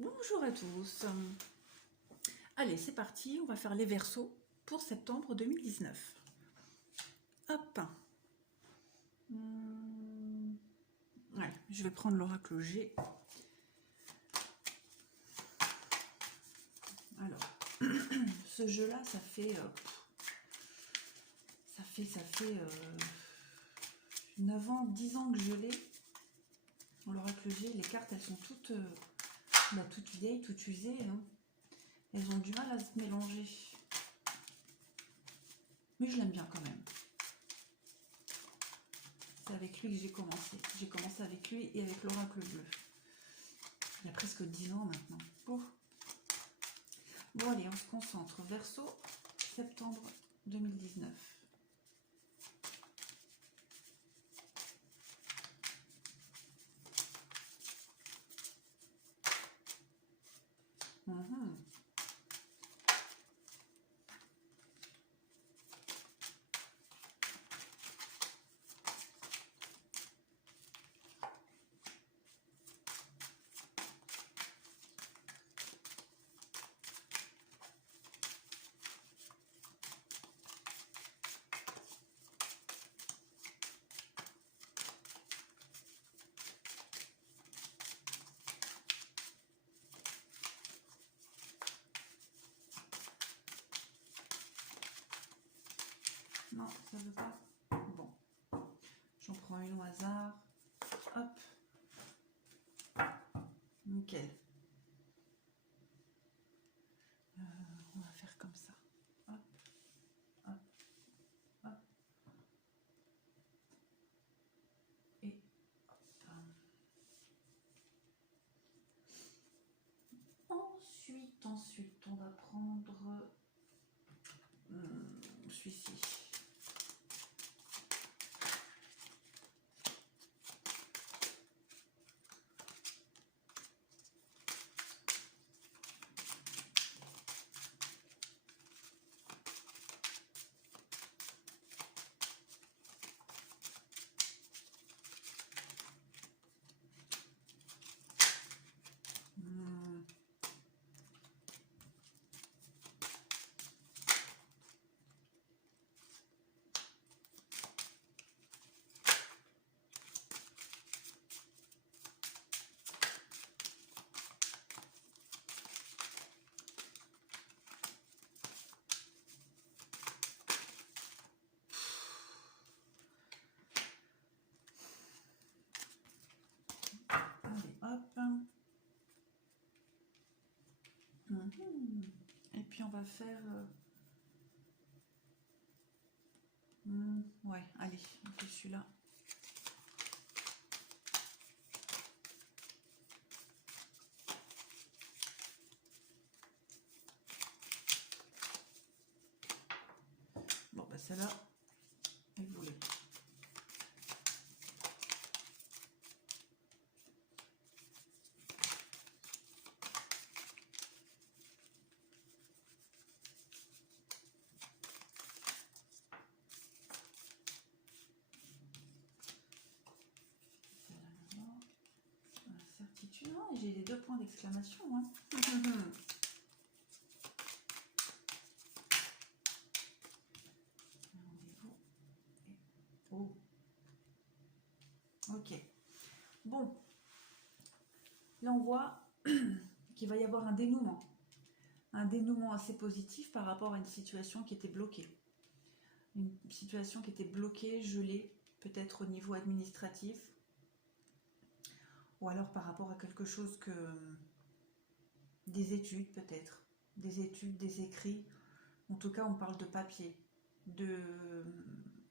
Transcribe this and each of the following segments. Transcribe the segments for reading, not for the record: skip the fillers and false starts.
Bonjour à tous. Allez, c'est parti, on va faire les Verseaux pour septembre 2019. Hop. Allez, je vais prendre l'oracle G. Alors, ce jeu-là, ça fait 9 ans, 10 ans que je l'ai. L'oracle G, les cartes, elles sont toutes vieilles, toutes usées. Hein. Elles ont du mal à se mélanger. Mais je l'aime bien quand même. C'est avec lui que j'ai commencé. J'ai commencé avec lui et avec l'oracle bleu. Il y a presque 10 ans maintenant. Oh. Bon allez, on se concentre. Verseau, septembre 2019. Non, ça veut pas. Bon, j'en prends une au hasard. Hop. Nickel. On va faire comme ça. Hop, hop, hop. Et hop. Ensuite, on va prendre celui-ci. Hop. Et puis on va faire... ouais, allez, on fait celui-là. Bon, bah celle-là, elle voulait. Certitude, non, j'ai les 2 points d'exclamation. Hein. Oh. Ok. Bon. Là, on voit qu'il va y avoir un dénouement. Un dénouement assez positif par rapport à une situation qui était bloquée. Une situation qui était bloquée, gelée, peut-être au niveau administratif. Ou alors par rapport à quelque chose que... Des études peut-être. Des études, des écrits. En tout cas, on parle de papier, de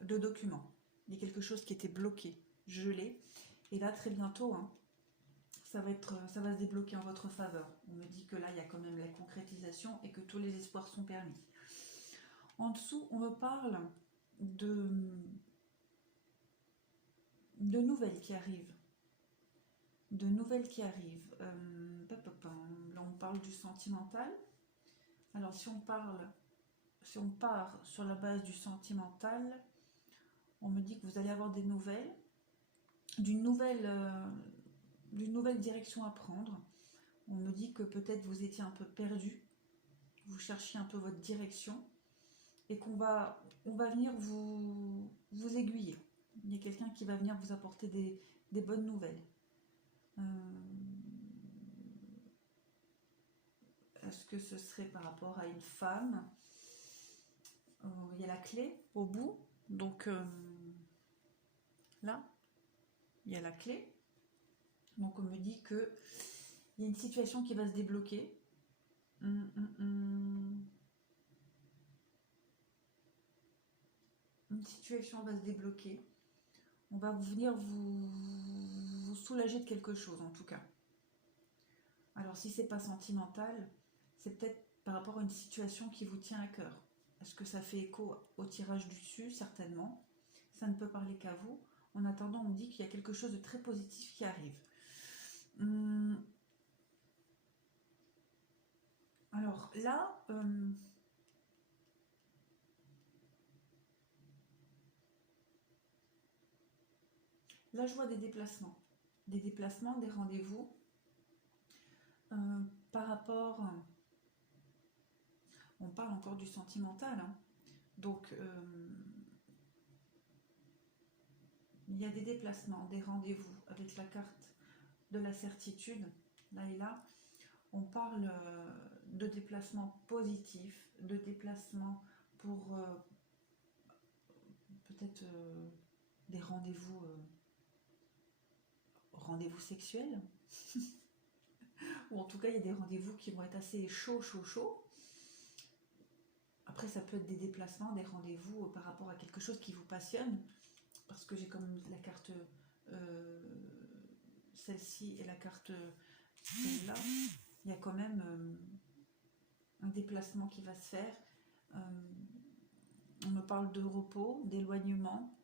documents. Il y a quelque chose qui était bloqué, gelé. Et là, très bientôt, hein, ça va se débloquer en votre faveur. On me dit que là, il y a quand même la concrétisation et que tous les espoirs sont permis. En dessous, on me parle de nouvelles qui arrivent. De nouvelles qui arrivent. Là, on parle du sentimental. Alors, si on part sur la base du sentimental, on me dit que vous allez avoir des nouvelles, d'une nouvelle direction à prendre. On me dit que peut-être vous étiez un peu perdu, vous cherchiez un peu votre direction et on va venir vous aiguiller. Il y a quelqu'un qui va venir vous apporter des bonnes nouvelles. Est-ce que ce serait par rapport à une femme? Il y a la clé au bout. Donc là, il y a la clé. Donc on me dit que il y a une situation qui va se débloquer. Une situation va se débloquer. On va venir vous soulager de quelque chose en tout cas. Alors si c'est pas sentimental, c'est peut-être par rapport à une situation qui vous tient à cœur. Est-ce que ça fait écho au tirage du dessus? Certainement. Ça ne peut parler qu'à vous. En attendant, on me dit qu'il y a quelque chose de très positif qui arrive. Alors là, là je vois des déplacements, des rendez-vous. Par rapport, on parle encore du sentimental, hein. Donc il y a des déplacements, des rendez-vous avec la carte de la certitude, là et là. On parle de déplacements positifs, de déplacements pour peut-être des rendez-vous sexuels. Ou en tout cas, il y a des rendez-vous qui vont être assez chauds. Après, ça peut être des déplacements, des rendez-vous par rapport à quelque chose qui vous passionne. Parce que j'ai comme la carte celle-ci et la carte celle-là. Il y a quand même un déplacement qui va se faire. On me parle de repos, d'éloignement.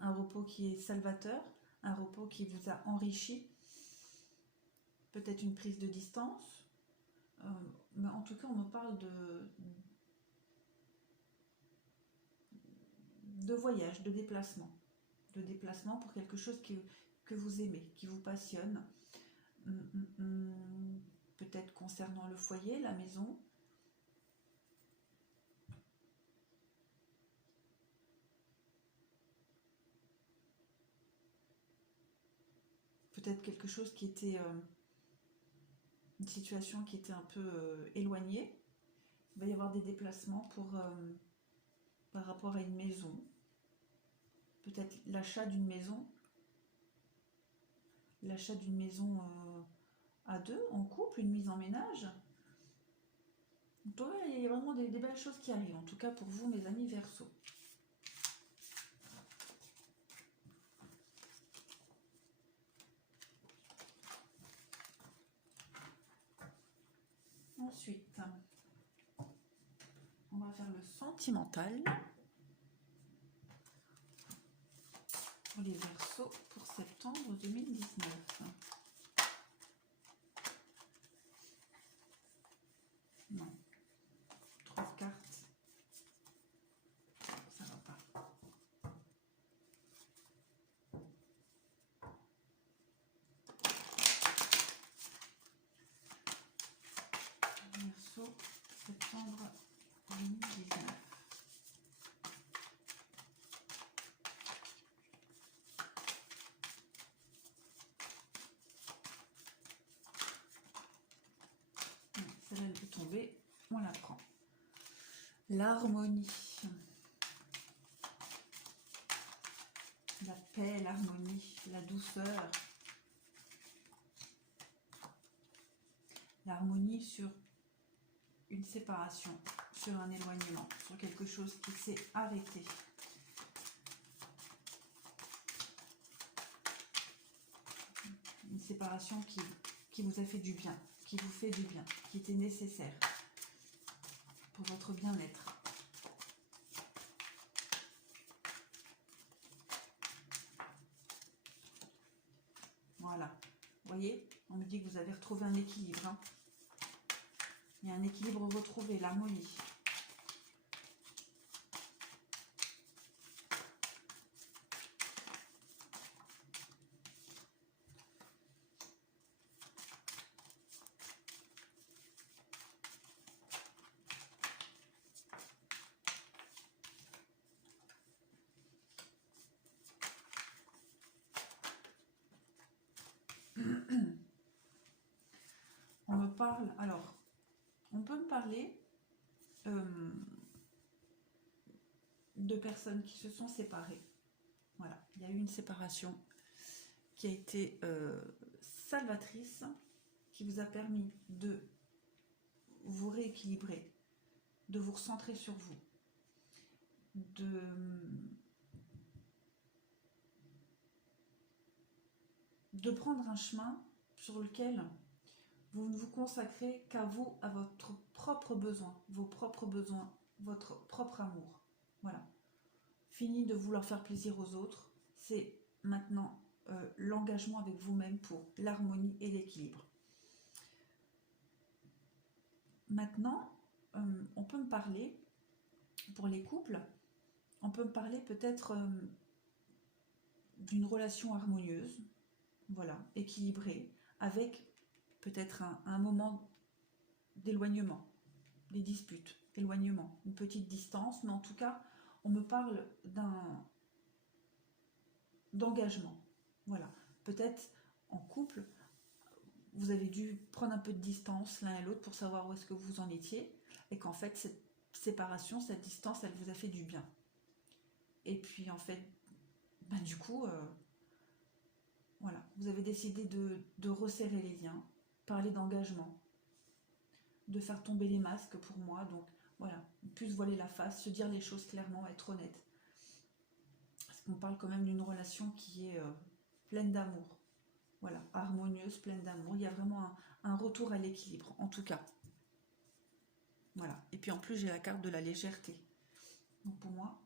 Un repos qui est salvateur. Un repos qui vous a enrichi. Peut-être une prise de distance. Mais en tout cas, on me parle de voyage, de déplacement pour quelque chose que vous aimez, qui vous passionne. Peut-être concernant le foyer, la maison. Peut-être quelque chose qui était une situation qui était un peu éloignée. Il va y avoir des déplacements par rapport à une maison. Peut-être l'achat d'une maison. L'achat d'une maison à deux, en couple, une mise en ménage. Donc, il y a vraiment des belles choses qui arrivent, en tout cas pour vous, mes amis Verseaux. Ensuite, on va faire le sentimental pour les Verseaux pour septembre 2019. Non, 3 cartes, ça va pas. Verseau, septembre 2019. Celle-là, elle peut tomber, on la prend. L'harmonie. La paix, l'harmonie, la douceur. L'harmonie sur une séparation, sur un éloignement, sur quelque chose qui s'est arrêté. Une séparation qui vous a fait du bien, qui vous fait du bien, qui était nécessaire pour votre bien-être. Voilà. Vous voyez, on me dit que vous avez retrouvé un équilibre. Hein. Il y a un équilibre retrouvé, l'harmonie. parle, alors, on peut me parler de personnes qui se sont séparées. Voilà, il y a eu une séparation qui a été salvatrice, qui vous a permis de vous rééquilibrer, de vous recentrer sur vous, de prendre un chemin sur lequel vous ne vous consacrez qu'à vous, à votre propre besoin, vos propres besoins, votre propre amour. Voilà. Fini de vouloir faire plaisir aux autres, c'est maintenant l'engagement avec vous-même pour l'harmonie et l'équilibre. Maintenant, on peut me parler, pour les couples, on peut me parler peut-être d'une relation harmonieuse, voilà, équilibrée, avec peut-être un moment d'éloignement, des disputes, éloignement, une petite distance, mais en tout cas, on me parle d'engagement. Voilà, peut-être en couple, vous avez dû prendre un peu de distance l'un et l'autre pour savoir où est-ce que vous en étiez, et qu'en fait, cette séparation, cette distance, elle vous a fait du bien. Et puis en fait, ben, du coup, voilà, vous avez décidé de resserrer les liens, parler d'engagement, de faire tomber les masques pour moi, donc voilà, plus voiler la face, se dire les choses clairement, être honnête. Parce qu'on parle quand même d'une relation qui est pleine d'amour, voilà, harmonieuse, pleine d'amour. Il y a vraiment un retour à l'équilibre, en tout cas. Voilà, et puis en plus j'ai la carte de la légèreté. Donc pour moi,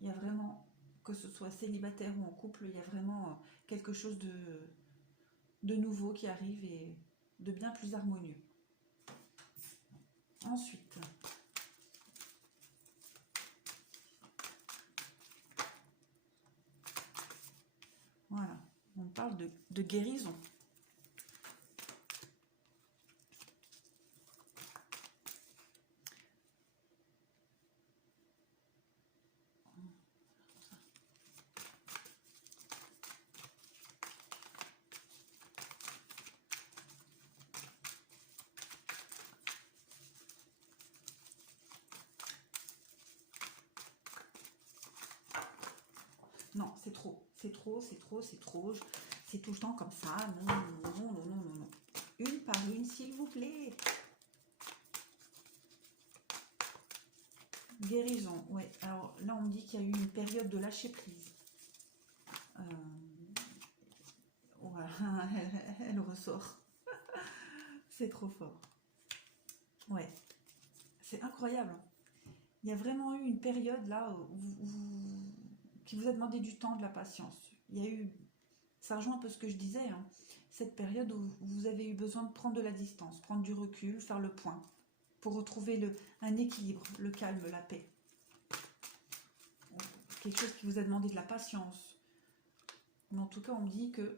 il y a vraiment, que ce soit célibataire ou en couple, il y a vraiment quelque chose de nouveau qui arrive et de bien plus harmonieux. Ensuite, voilà, on parle de guérison. Non, c'est trop, c'est trop, c'est trop, c'est trop. C'est tout le temps comme ça. Non, non, non, non, non, non. Une par une, s'il vous plaît. Guérison, ouais. Alors là, on me dit qu'il y a eu une période de lâcher prise. Voilà, elle ressort. C'est trop fort. Ouais, c'est incroyable. Il y a vraiment eu une période là qui vous a demandé du temps, de la patience. Il y a eu, ça rejoint un peu ce que je disais, hein, cette période où vous avez eu besoin de prendre de la distance, prendre du recul, faire le point, pour retrouver un équilibre, le calme, la paix. Quelque chose qui vous a demandé de la patience. Mais en tout cas, on me dit que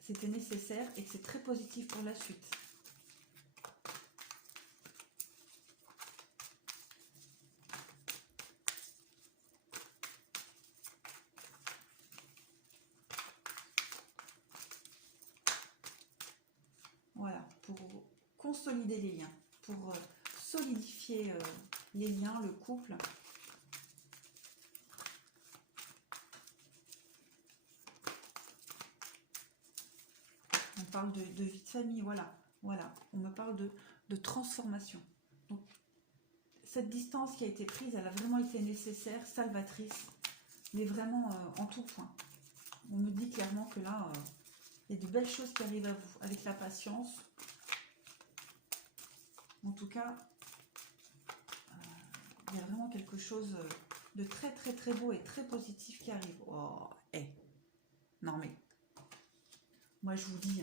c'était nécessaire et que c'est très positif pour la suite. Voilà, pour consolider les liens, pour solidifier les liens, le couple. On parle de vie de famille, voilà. Voilà, on me parle de transformation. Donc, cette distance qui a été prise, elle a vraiment été nécessaire, salvatrice, mais vraiment en tout point. On me dit clairement que là, il y a de belles choses qui arrivent à vous, avec la patience. En tout cas, il y a vraiment quelque chose de très très très beau et très positif qui arrive. Oh, non mais, moi je vous dis,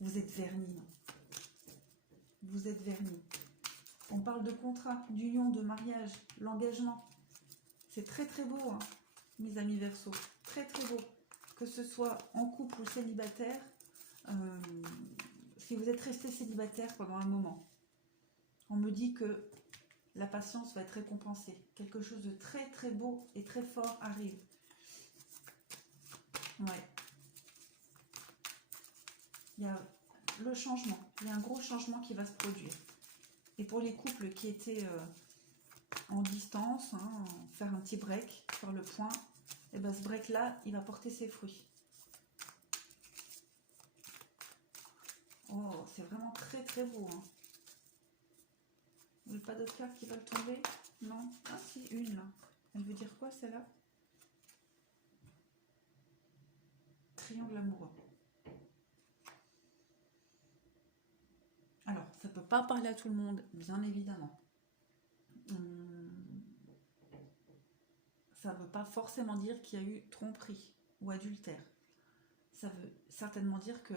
vous êtes vernis. Vous êtes vernis. On parle de contrat, d'union, de mariage, l'engagement. C'est très très beau, hein, mes amis Verseau. Très très beau. Que ce soit en couple ou célibataire, si vous êtes resté célibataire pendant un moment, on me dit que la patience va être récompensée. Quelque chose de très très beau et très fort arrive. Ouais. Il y a le changement. Il y a un gros changement qui va se produire. Et pour les couples qui étaient en distance, hein, faire un petit break, faire le point, et bien ce break-là, il va porter ses fruits. Oh, c'est vraiment très très beau. Hein. Vous n'avez pas d'autres cartes qui veulent tomber? Non? Ah si, une là. Elle veut dire quoi celle-là? Triangle amoureux. Alors, ça ne peut pas parler à tout le monde, bien évidemment. Ça ne veut pas forcément dire qu'il y a eu tromperie ou adultère. Ça veut certainement dire que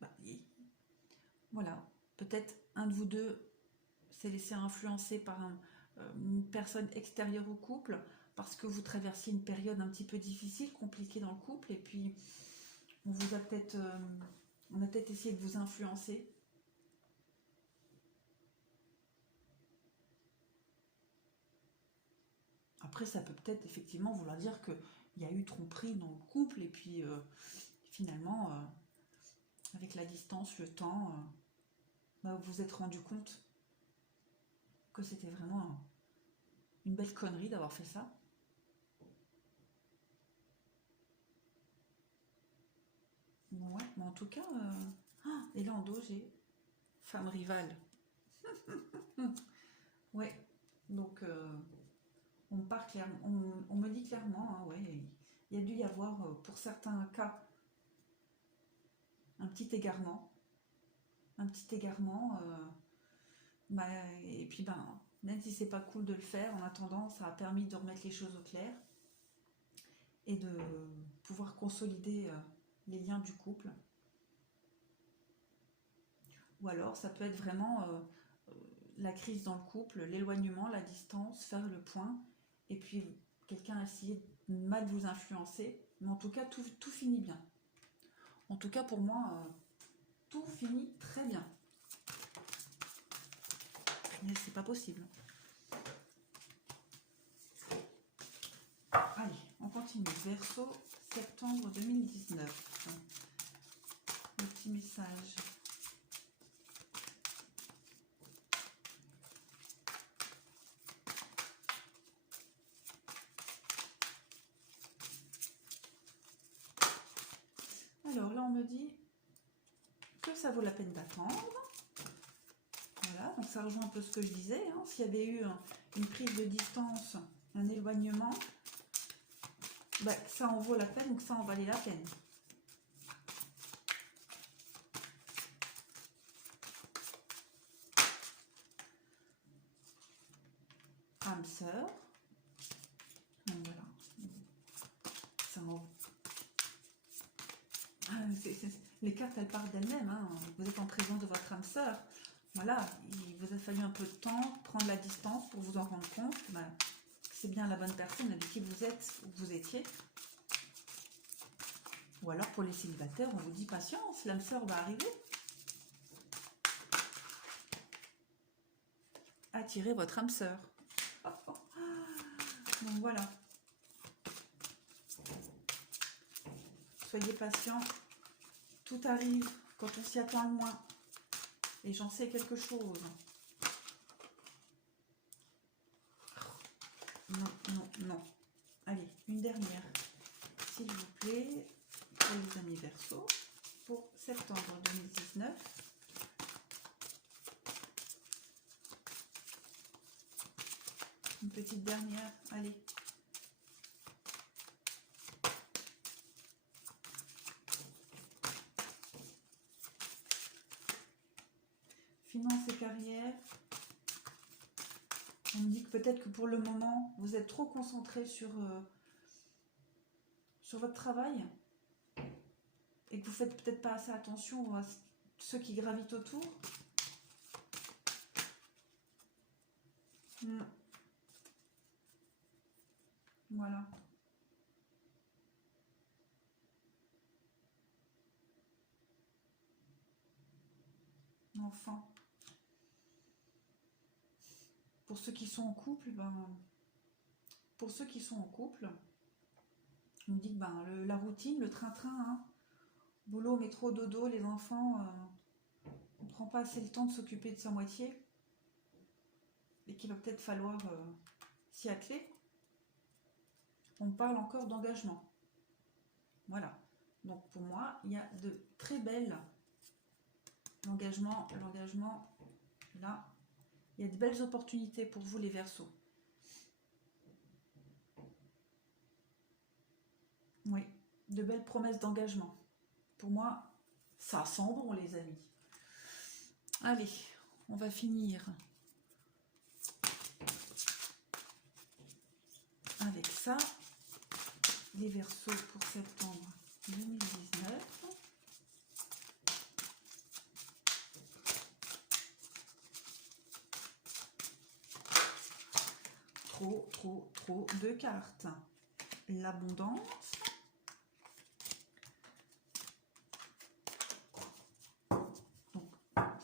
bah, voilà, peut-être un de vous deux s'est laissé influencer par une personne extérieure au couple parce que vous traversiez une période un petit peu difficile, compliquée dans le couple, et puis on vous a peut-être on a peut-être essayé de vous influencer. Après, ça peut peut-être effectivement vouloir dire qu'il y a eu tromperie dans le couple, et puis finalement, avec la distance, le temps, bah, vous vous êtes rendu compte que c'était vraiment une belle connerie d'avoir fait ça. Ouais, mais en tout cas, et là en dos, j'ai femme rivale. Ouais, donc on, part clairement, on me dit clairement, hein, ouais, il y a dû y avoir, pour certains cas, un petit égarement. Un petit égarement. Bah, et puis, ben, même si c'est pas cool de le faire, en attendant, ça a permis de remettre les choses au clair et de pouvoir consolider les liens du couple. Ou alors, ça peut être vraiment la crise dans le couple, l'éloignement, la distance, faire le point, et puis quelqu'un a essayé de mal vous influencer, mais en tout cas, tout finit bien. En tout cas, pour moi, tout finit très bien. Mais c'est pas possible. Allez, on continue. Verseau, septembre 2019. Le petit message. Alors là, on me dit que ça vaut la peine d'attendre. Voilà, donc ça rejoint un peu ce que je disais. Hein. S'il y avait eu une prise de distance, un éloignement, bah, ça en vaut la peine ou que ça en valait la peine. Âme sœur. Donc voilà. Ça en... Les cartes, elles parlent d'elles-mêmes. Hein. Vous êtes en présence de votre âme sœur. Voilà, il vous a fallu un peu de temps, prendre la distance pour vous en rendre compte. Bah, c'est bien la bonne personne avec qui vous êtes ou vous étiez. Ou alors pour les célibataires, on vous dit patience, l'âme sœur va arriver. Attirez votre âme sœur. Donc voilà. Soyez patient. Tout arrive quand on s'y attend le moins. Et j'en sais quelque chose. Non, non, non. Allez, une dernière. S'il vous plaît, pour les amis Verseau, pour septembre 2019. Une petite dernière, allez. Finance et carrière. On me dit que peut-être que pour le moment, vous êtes trop concentré sur votre travail et que vous faites peut-être pas assez attention à ceux qui gravitent autour. Voilà. Enfin. Pour ceux qui sont en couple, pour ceux qui sont en couple, on me dit que la routine, le train-train, hein, boulot, métro, dodo, les enfants, on ne prend pas assez le temps de s'occuper de sa moitié et qu'il va peut-être falloir s'y atteler. On parle encore d'engagement. Voilà. Donc pour moi, il y a de très belles... L'engagement, là, il y a de belles opportunités pour vous les Verseaux. Oui, de belles promesses d'engagement. Pour moi, ça sent bon les amis. Allez, on va finir avec ça. Les Verseaux pour septembre 2019. Trop de cartes. L'abondance. Donc,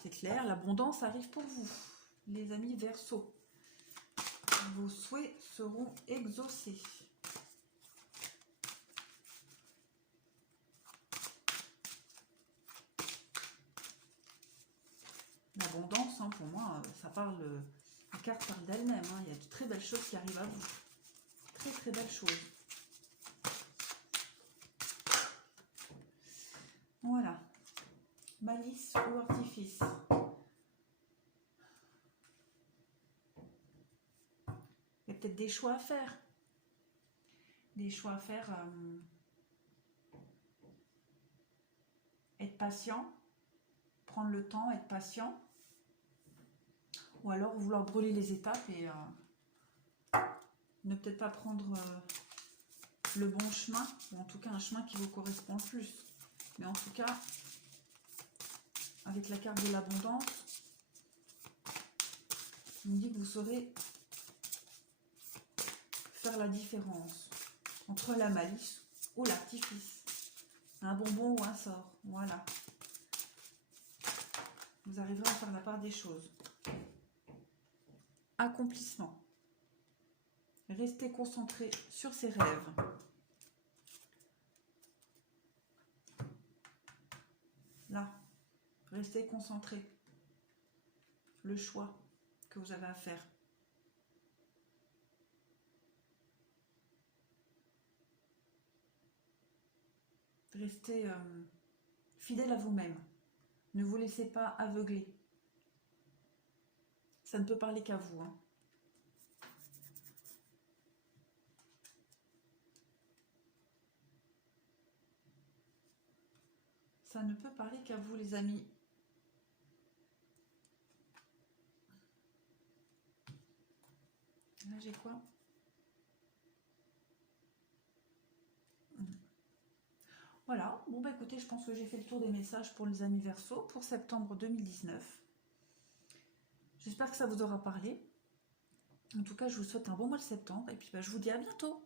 c'est clair, l'abondance arrive pour vous, les amis Verseaux. Vos souhaits seront exaucés. L'abondance, hein, pour moi, ça parle... La carte parle d'elle-même, hein. Il y a de très belles choses qui arrivent à vous. Très belles choses. Voilà. Malice ou artifice. Il y a peut-être des choix à faire. Des choix à faire. Être patient. Prendre le temps, être patient. Ou alors vouloir brûler les étapes et ne peut-être pas prendre le bon chemin, ou en tout cas un chemin qui vous correspond le plus. Mais en tout cas, avec la carte de l'abondance, on me dit que vous saurez faire la différence entre la malice ou l'artifice. Un bonbon ou un sort, voilà. Vous arriverez à faire la part des choses. Accomplissement. Restez concentré sur ses rêves. Là, restez concentré. Le choix que vous avez à faire. Restez fidèle à vous-même. Ne vous laissez pas aveugler. Ça ne peut parler qu'à vous, hein. Ça ne peut parler qu'à vous, les amis. Là, j'ai quoi? Voilà. Bon, bah écoutez, je pense que j'ai fait le tour des messages pour les amis Verseaux pour septembre 2019. J'espère que ça vous aura parlé. En tout cas, je vous souhaite un bon mois de septembre. Et puis, bah, je vous dis à bientôt.